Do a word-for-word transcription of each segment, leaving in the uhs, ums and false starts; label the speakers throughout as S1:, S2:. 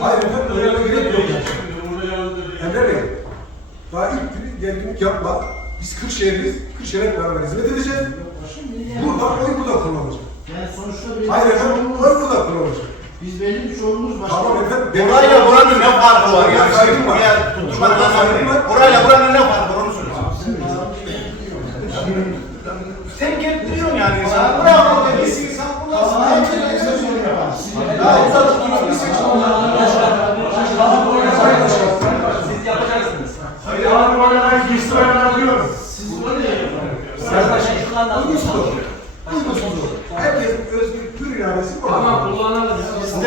S1: Hayır efendim, oraya gerek yok. Emre Bey, daha ilk günü gerginlik yapma. Biz Kırşehir'iz, Kırşehir'e beraber hizmet edeceğiz. Burada oy burada kullanılacak.
S2: Yani sonuçta bir
S1: Hayır efendim, oy burada kullanılacak.
S2: biz belli bir sorunumuz var.
S1: Tamam efendim.
S3: Orayla buranın ne farkı var? Yani şimdi buraya tutturmadan orayla buranın ne farkı var onu söyle. Sen getiriyorsun yani insan. Bırak orada gitsin insan kullansın. Daha uzatıp gibi bir seçim olmalı.
S4: Siz yapacaksınız.
S5: Hayır abi bana ben gizli oynamak alıyorum.
S2: Siz böyle yapıyorsunuz.
S4: Sen başkanlar
S1: Uygunsuz. Uygunsuz. Herkesin özgür hür iradesi var.
S4: Tamam kullanalım.
S2: Sizde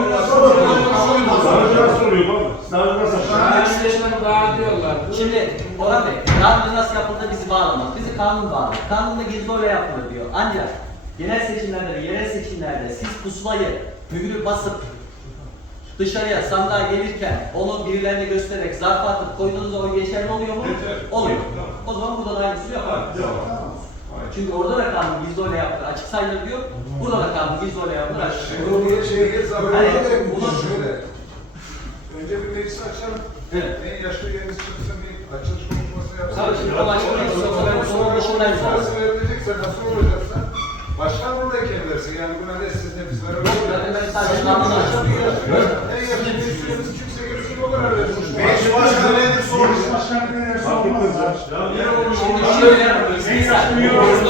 S5: Sana soruyor baba. Sınavda nasıl
S4: Arkadaşlar dağıtıyorlar. Şimdi Orhan Bey, kanun nasıl yapıldığı bizi bağlamaz. Bizi kanun bağlar. Kanunda gizli oyla yapılır diyor. Ancak genel seçimlerde, yerel seçimlerde siz pusulayı, mührü basıp dışarıya sandığa gelirken onu birilerine göstererek zarfa atıp koyduğunuz oy geçerli oluyor mu? Oluyor. O zaman burada da aynısını yapalım. Çünkü orada da kanun gizli oyla yapılır. Açık sayılır diyor. Burada da kanun gizli oyla yapılır.
S1: Bunu bir şeye zaman
S4: Hani
S1: ederek
S4: bunu
S1: şöyle. Önce bir meclis açalım.
S4: Evet.
S1: En yaşlı üyemiz çıksın bir açılış konuşması yapsın.
S4: Tabii şimdi o başkanın soruların sorun dışındayız abi.
S1: Nasıl verilecekse, nasıl olacaksa başkan buradayken versin. Yani buna ne siz ne biz veremeyiz.
S4: Ben sadece kanunu açıklıyorum.
S1: En yaşlı meclis üyemiz kimse gelirsin o kadar versin.
S3: Meclis başkanı nedir sorun?
S5: Başkan ne derse olmaz ya.
S4: Şimdi şöyle yapıyoruz. Bir saniye.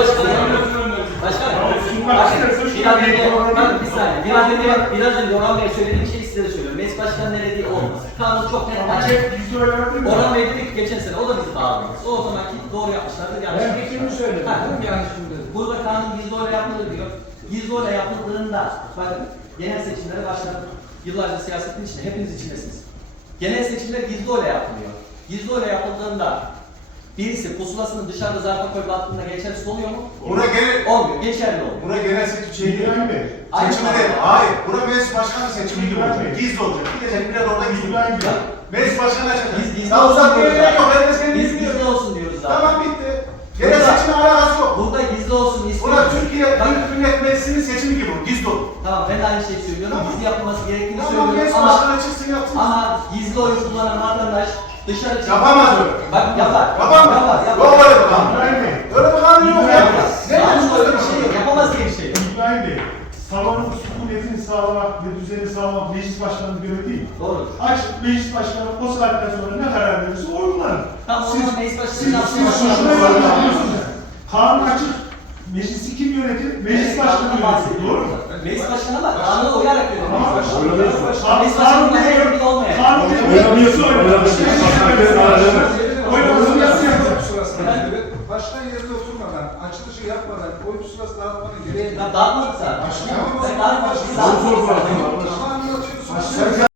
S4: Başkanım. Başkanım. Biraz önce, bakın bir saniye. Biraz önce, biraz önce Orhan Bey söylediği şeyi size de söylüyorum. Meclis başkanı ne dediği olmaz. Kanun çok net açık.
S5: Gizli oynamak değil mi?
S4: Orhan Bey dedik geçen sene, o da bizi bağlıyız. O o zamanki doğru yapmışlardı, yanlış.
S2: Ben fikrimi söyledim.
S4: Ha, yanlışım dedim. Burada kanun gizli oyla yapılır diyor. Gizli oyla yapıldığında, bakın genel seçimlere başladık. Yıllarca siyasetin içinde, hepiniz içindesiniz. Genel seçimler gizli oyla yapılıyor. Gizli oyla yapıldığında birisi pusulasını dışarıda zarfa koyup attığında geçersiz oluyor mu?
S3: Buna genel,
S4: Olmuyor, geçerli oluyor.
S3: buna genel seçim şey değil.
S5: İbrahim Bey.
S3: Seçimi değil. Hayır. Buna meclis başkanı seçimi gibi olacak. Gizli olacak. Gidecek biraz orada gizli.
S5: İbrahim Bey.
S3: Meclis başkanı açacak.
S4: Biz gizli
S3: Daha
S4: olsun
S3: uzak bir
S4: diyoruz
S3: yere yok.
S4: zaten.
S3: Herkes kendi
S4: Biz
S3: biliyor.
S4: gizli olsun diyoruz zaten.
S3: Tamam bitti. Genel seçimle alakası yok.
S4: Burada gizli olsun
S3: Buna
S4: istiyoruz.
S3: Türkiye
S4: Bakın,
S3: Büyük Millet Meclisi'nin seçimi gibi. Gizli olur.
S4: tamam ben de aynı şeyi söylüyorum.
S3: Tamam.
S4: Gizli yapılması gerektiğini
S3: Tamam
S4: söylüyorum
S3: meclis
S4: ama
S3: başkanı çıksın yapsın.
S4: ama gizli oy kullanan vatandaş dışarı çıkıp
S3: Yapamaz öyle.
S4: Bak yapar.
S3: Yapamaz.
S4: Yapar.
S3: Yok
S4: Yapar.
S3: öyle bir kanun.
S5: İbrahim Bey.
S3: Öyle bir kanun yok ya. Ne
S4: Kanun öyle bir
S3: yapıyorsun?
S4: şey yok. Yapamaz diye bir şey yok.
S5: İbrahim Bey. Salonun sükunetini sağlamak ve düzeni sağlamak meclis başkanının görevi değil.
S4: Doğru.
S5: Aç meclis başkanı o saatten sonra ne karar verirse o uygulanır.
S4: Tamam, o
S5: Siz,
S4: zaman meclis başkanı
S5: siz,
S4: yapsın.
S5: siz suçuna yapıyorsunuz. Kanun açık. Meclisi kim yönetir? Meclis başkanı yönetir. Doğru mu?
S4: Meclis başkanı da kanunu uyarak yönetiyor.
S5: Tamam.
S4: Meclis başkanı da her yönde olmayan.
S5: Kanun oynamıyorsa oynamıyorsa. Oynamasını yapsın.
S1: Başkan yerine oturmadan, açılışı yapmadan, oy pusulası dağıtmanın gereği.
S4: Ben dağıtmadık zaten.
S1: Başkan
S4: Ben dağıtmadım.
S1: Başkan-
S4: Dağıtmadık zaten.
S1: Ama anlatıyorsun.